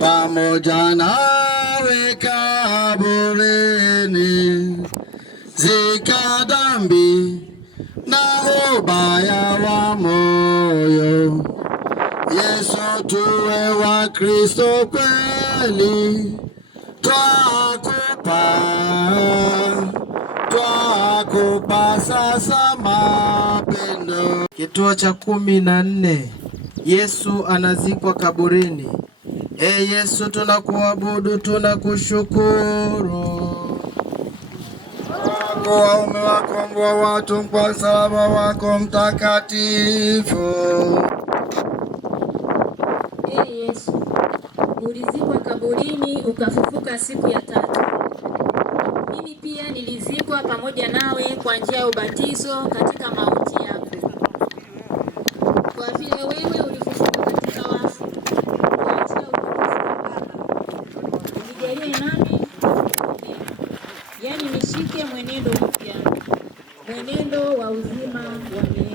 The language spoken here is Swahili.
Pamoja nawe kaburini, zika dhambi na ubaya wa moyo. Yesu tuwe wa Kristo kweli, twakupa sasa mapendo. Kituo cha 14. Yesu anazikwa kaburini. Yesu, tunakuabudu, tunakushukuru kwa waume wako mbwa watu kwa salama wako mtakatifu. Yesu, ulizikwa kaburini ukafufuka siku ya 3. Mimi pia nilizikwa pamoja nawe kwa njia ya ubatizo katika mauti yako. Kwa vile wewe ulifufuka katika wafu, nijalie nami yani nishike mwenendo mpya, mwenendo wa uzima wa milele.